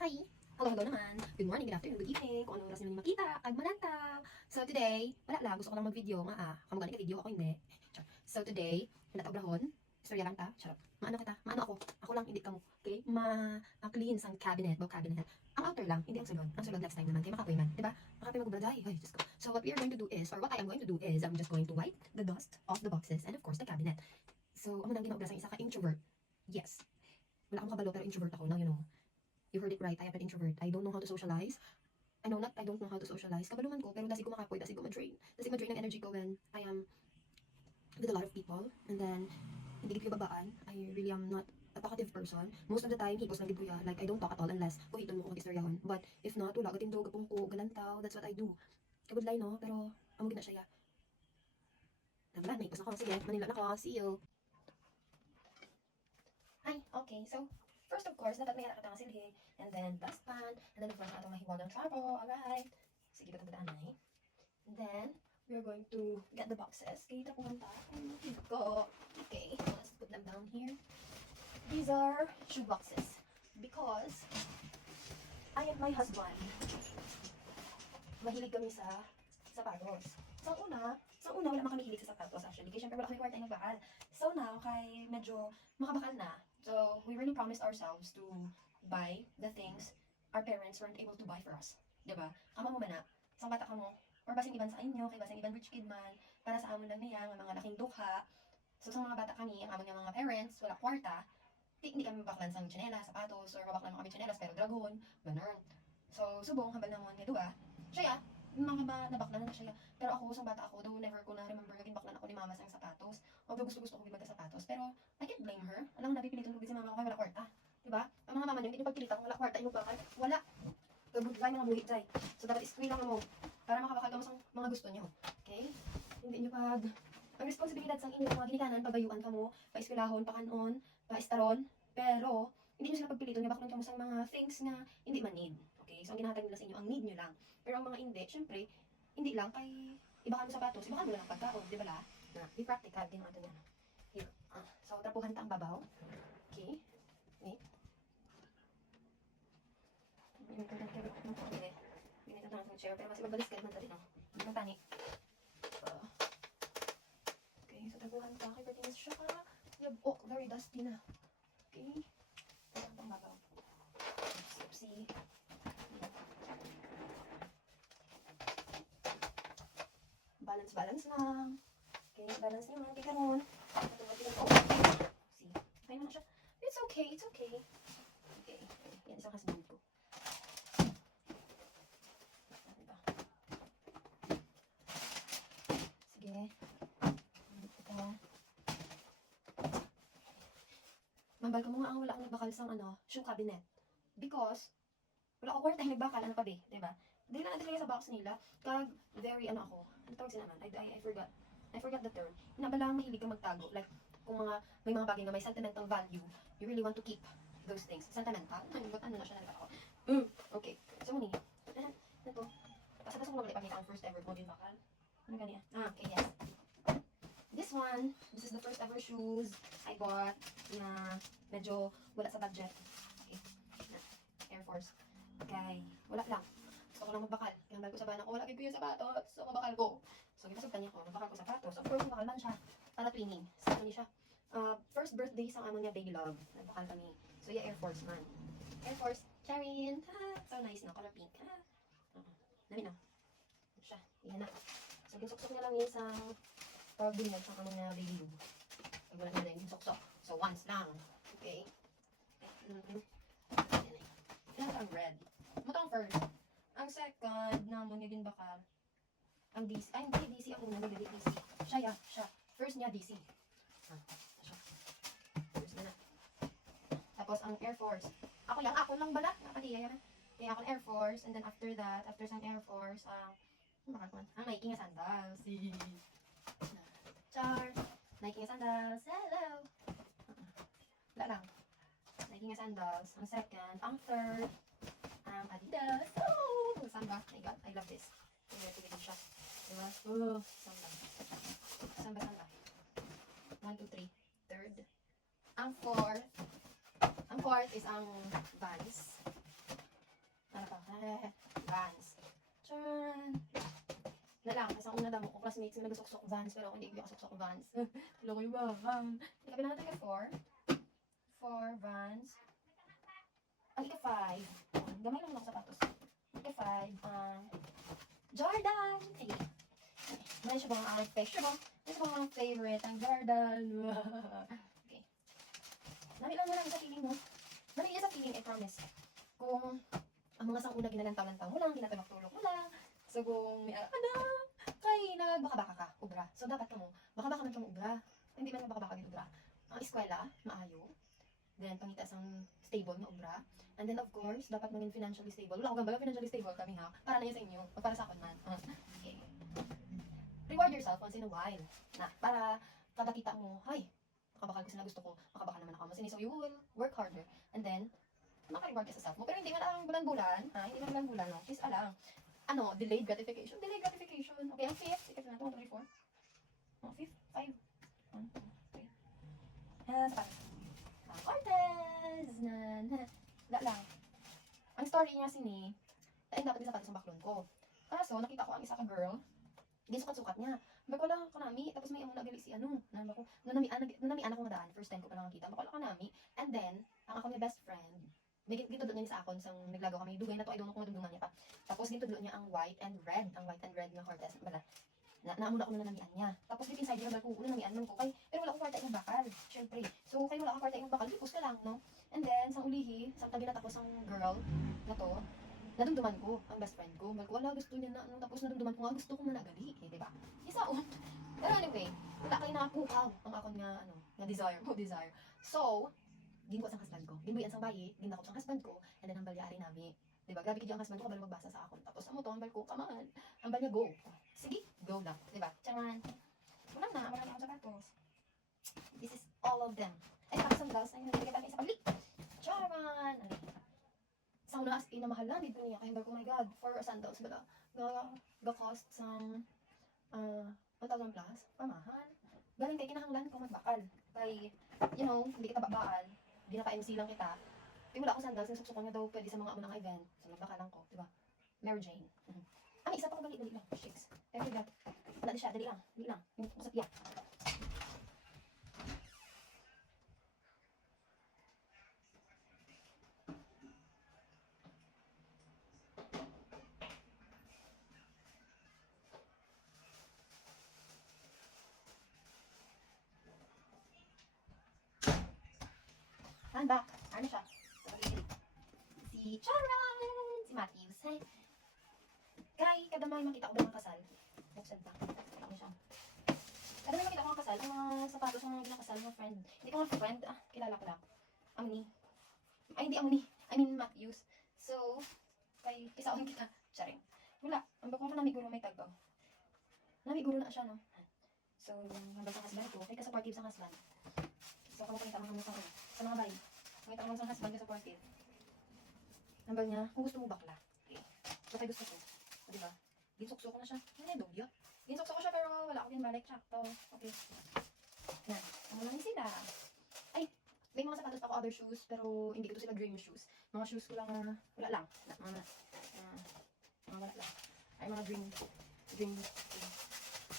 Hi! Hello naman. Good morning, good afternoon, good evening. Kung anong oras nyo makita, ag malantaw. So today, wala lang. Gusto ko lang mag-video. Kamagani ka video ako hindi. Char. So today, natabrahon. Istorya lang ta. Charot. Maano kita? Maano ako? Ako lang, hindi ka mo. Okay? Ma-clean sang cabinet, bow cabinet. Ang outer lang, hindi ang sulod. Ang sulod next time naman. Kaya makapoy man. Diba? Makapoy mag-braday. Ay, Diyos ko. So what we are going to do is, or what I am going to do is, I'm just going to wipe the dust off the boxes and of course the cabinet. So, ang nang ginawa sa isa ka introvert. Yes. Wala akong kabalo pero introvert ako. Now you know. You heard it right, I am an introvert. I don't know how to socialize. I don't know how to socialize. Kabaluman ko, pero dasi ko makapoy, dasi ko ma-drain. Dasi ma-drain ang energy ko when I am with a lot of people. And then, hindi ko babaan. I really am not a talkative person. Most of the time, hipos lang gid ko ya. Like, I don't talk at all unless kuhiton mo ko mag-istoryahon. But, if not, wala gatindo, gapong ko, galantaw, that's what I do. Kabudlay no, pero, amo gina siya ya. Nabla, naipos na ko. Sige, Manila na ko. See you. Hi, okay, so, first of course, dapat may anak katang silhi, and then dustpan, and then of course, atong mahiwag ng trapo, alright. Sige, batang badaan na And then, we're going to get the boxes. Kita po kanta. Go. Okay, let's put them down here. These are shoe boxes. Because, I and my husband, mahilig kami sa sapatos. Sa una, wala man kami hilig sa sapatos actually. Kasi syempre wala kami kwarta yung nagbakal. So now, kay medyo makabakal na. So, we really promised ourselves to buy the things our parents weren't able to buy for us. Diba? Kama mo man na, isang bata ka mo, or basing iban sa inyo, kay basing iban rich kid man, para sa amon lang niya, nga mga laking dukha. So, sa mga bata kami, ang amon nga mga parents, wala kwarta, hindi kami mabaklan sa tsinelas, sapatos, or mabaklan mga kami tsinelas, pero dragon, ganun. So, subong, habal naman, nga duwa, siya, mga ba, nabaklan na siya. Pero ako, sa bata ako, though never ko na remember naging baklan ako ni mama sa sapatos. Although gusto ko gimag sapatos, pero I can't blame her. Alam mo, napipilitan ko si mama ko kay wala kwarta. Diba? Ang mga mama niyo, hindi nyo pagpilitan kung wala kwarta, yung bakal. Wala. Gabudlay mga buhit dyan. So, dapat iskwil lang mo para makabakal ka mo sa mga gusto nyo. Okay? Hindi nyo pag... Ang responsibilidad sa inyo, mga ginikanan, pabayuan ka mo, paiskwilahon, pakanon, paistaron, pero hindi nyo sila pagpilitan, baklan ka mo sa mga things na hindi man need. Okay? So, ang ginahatag nila sa inyo, ang need nyo lang. Pero ang mga hindi, syempre, hindi lang kay ibahan mo sapatos, ibahan mo lang ang pagkaon, di ba la? Na, be practical, din natin yan. Here. So, trapuhan ta ang babaw. Okay. Wait. Binito na sa chair, pero mas ibabalis ka naman dali, no? Hindi kang tani. Okay, so trapuhan ta. Kay Bertinis siya ka. Oh, very dusty na. Okay. Trapuhan ta ang babaw. Oopsie. Balance lang. Okay, balance nyo man. Kaya karoon. See, okay naman siya. It's okay. Okay, yan isang husband ko. Sige. Ito. Mambal ka mo nga ang wala akong nagbakal sa shoe cabinet. Because, wala ko kwarta yung nagbakal. Ano pa be? Diba? Dahil na natin kaya sa box nila. Kag, very ako. Ano tawag sila naman? I forgot. I forgot the term. Nabalang mahilig kang magtago. Like, kung may mga bagay na may sentimental value, you really want to keep those things. Sentimental? Ano na siya na ako? Okay. So, muni. Ito. Pasapasok mo ulit pag ang first ever module bakal. Ano ganyan? Okay, yes. This is the first ever shoes I bought na medyo wala sa budget. Okay. Air Force. Okay. Wala lang. Gusto ko lang magbakal. Kaya ko sa bahan ako, wala kayo yung sapatos. So, mabakal ko. So, ginasugtan niya ko. Magbakal ko sapatos. Of course, mabakal man siya. Para twinning. So, ano niya siya? First birthday sa amo niya, baby love. Nagbakal kami. So, yeah, Air Force man. Air Force. Charin. Ha! So nice, no? Color pink. Ha! Dami na. Siya. Yan na. So, ginsok-sok niya lang yun sa pagbinyag sa amo niya, baby love. So, wala na yung sok-sok. So, once lang. Okay. Yan ang red. Mutong first. Ang second na mo niya bakal. Ang DC. Ay, hindi DC ang una. Hindi DC. Siya. First niya DC. Siya. First na. Tapos ang Air Force. Ako lang bala. Nakaliya yan. Kaya ako Air Force. And then after that, after sa Air Force, ang Nike nga sandals. Char. Nike nga sandals. Hello. Wala lang. Nike nga sandals. Ang second. Ang third. Adidas. Oh! Samba. My God. I love this. Sige siya. Diba? Oh. Samba. 1, 2, 3. Third. Ang fourth is ang Vans. Vans. Charan! Na lang, kasi ang una damo ko, classmates na nagsuksok Vans, pero ako hindi ko kasuksok Vans. Loko yung ba? Ikabi na natin ka 4. 4 Vans. Ang ika-5. Gamay lang ako sapatos. Ika-5, Jordan! Ay, ano siya bang ang fashion bang? Ano siya bang ang favorite? Ang Jordan. Okay. Dami lang mo lang sa feeling mo. Dami niya sa feeling, I promise. Kung ang mga sang una ginalantaw-lantaw mo lang, ginatulog-tulog mo lang. So kung may kay nagbaka-baka ka, ubra. So dapat ka mo, baka-baka man kang ubra. Hindi man baka-baka din ubra. Ang eskwela, maayo. Then pangita sang stable na ubra. And then of course, dapat maging financially stable. Wala ko gamba financially stable kami ha. Para na yun sa inyo. O para sa akin man. Okay. Reward yourself once in a while. Na, para kada kita mo, ay, makabakal ko na gusto ko, makabakal naman ako. So you will work harder. And then, maka-reward ka sa self mo. Pero hindi man ang bulan-bulan, ha? Hindi man bulan-bulan, no? Please alang. Ano, delayed gratification. Delayed gratification. Okay, ang fifth. Ika na ito, 1, 2, 3, 4. Oh, fifth, 5. 1, 2, 3. Sa Cortez! Wala lang. Ang story niya sini, ay dapat din sapatos ang baklon ko. Kaso, nakita ko ang isa ka girl, hindi sukat-sukat niya. Wala ka nami, tapos may amo nagali si ano, nanamian ako nga daan, first time ko pa lang nakita, wala ka nami. And then, ang ako niya best friend, may gintudlo niya sa akon, sang naglagaw kami, dugay na to, I don't know kung nadumduman niya pa. Tapos gintudlo niya ang white and red nga Cortez, bala. Naamuna ko na namian niya. Tapos dito inside niya, ko, namian man ko, kay, pero wala ko kwarta yung bakal, syempre. So, kay wala ko kwarta yung bakal, lipos ka lang, no? And then, sang ulihi, sang tabi na tapos ang girl, na to, nadumduman ko, ang best friend ko. Wala, gusto niya na, ano, tapos nadumduman ko nga, gusto ko managali, eh, diba? Isaon. Pero anyway, wala kayo nakapukaw ang akon nga, ano, nga desire. So, ginko sang husband ko. Ginbuyan sang bayi, ginakop sang husband ko, and then hambal ari nami. Diba? Grabe kaya ang husband ko, kabalo magbasa sa akon. Tapos, amo to, hambal ko, kaman. Hambal niya, go. Sige, go lang. Diba? Tsaman. Wala na akong sapatos. This is all of them. Ay, tapos sandals, ay, nagigay kami sa pablik. Charan! Ay, sa una as in, mahal lang dito niya. Kaya ko, oh my god, for sandals, bala, ga-cost sang 1,000 plus, pamahal. Galing kay kinahanglan ko magbakal. Kay, you know, hindi kita babaal, hindi naka-MC lang kita. Di wala akong sandals, nasuksukan niya daw pwede sa mga unang event. So, nagbakalan ko, diba? Mary Jane. Ay, isa pa ko dali lang, shakes. Pero diba, wala na siya, dali lang. Yung sa tiyak. I'm back. Ano siya? Si Charan! Si Matthews. Hey. Kay, kada may makita ko ba ng kasal? Nagsan pa. Ano siya? Kada may makita ko ng kasal, ang mga sapatos ng mga ginakasal, mga friend. Hindi ko nga friend, kilala ko lang. Amni. Ay, hindi Amni. I mean, Matthews. So, kay, kisaon kita. Charing. Wala. Ang bako ko nami guro may tagbaw. Nami guro na siya, no? So, hambal sa husband ko, kay ka-supportive sa husband. So, kung makita mga sa mga bayi. Makita mo sa husband ka supportive. Hambal niya, kung gusto mo bakla. Okay. So, kay gusto ko. O, diba? Ginsukso ko na siya. Ay, dogyo. Ginsukso ko siya pero wala ako din balik. Sakto. Okay. Yan. Ang lang sila. Ay, may mga sapatos pa ako other shoes pero hindi ko sila dream shoes. Mga shoes ko lang wala lang. Mga wala lang. Ay, mga dream.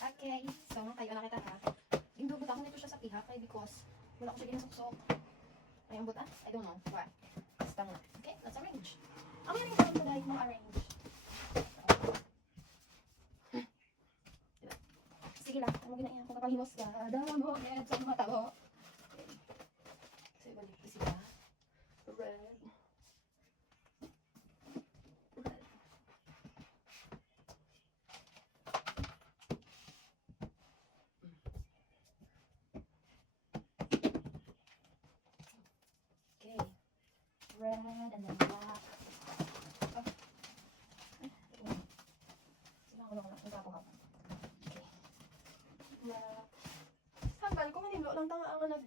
Okay. So, kayo na kita ha. Indugot ako nito siya sa pihak kay because wala ko siya ginasuksok. Ay, ang buta? I don't know. Why? Basta nga. Okay, let's arrange. Ang yaring ko lang dahil mong arrange. Diba? Sige lang. Ano ginaiyan kung kapahimos ka? Damo, yan. Sa mga tao. Okay. So, ibalik ko sila. Red. Red and then black. Oh. Sila ko lang. Okay. Black. Hanggal ko manimlo lang tanga ang nag...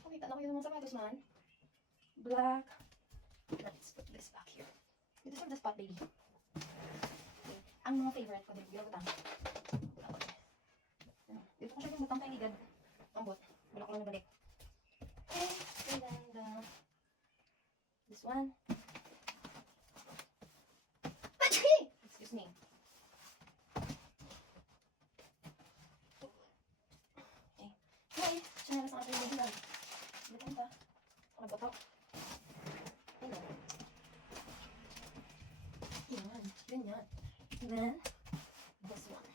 Pakita na ko yung mga sapatos man. Black. Let's put this back here. You deserve the spot, baby. Okay. Ang mga favorite ko din. Yung butang. Dito ko siya yung butang kay ligad. Ambot. Wala ko lang nabalik. Okay. And then this one. Maganda. Ano ba to? Ayan. Yan. Ganyan. And then, this one.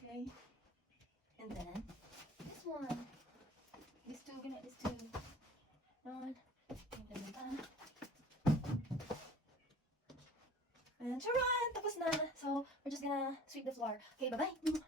Okay. And then, this one. These two, ganyan, these two. Yan. And charan! Tapos na. So, we're just gonna sweep the floor. Okay, bye-bye.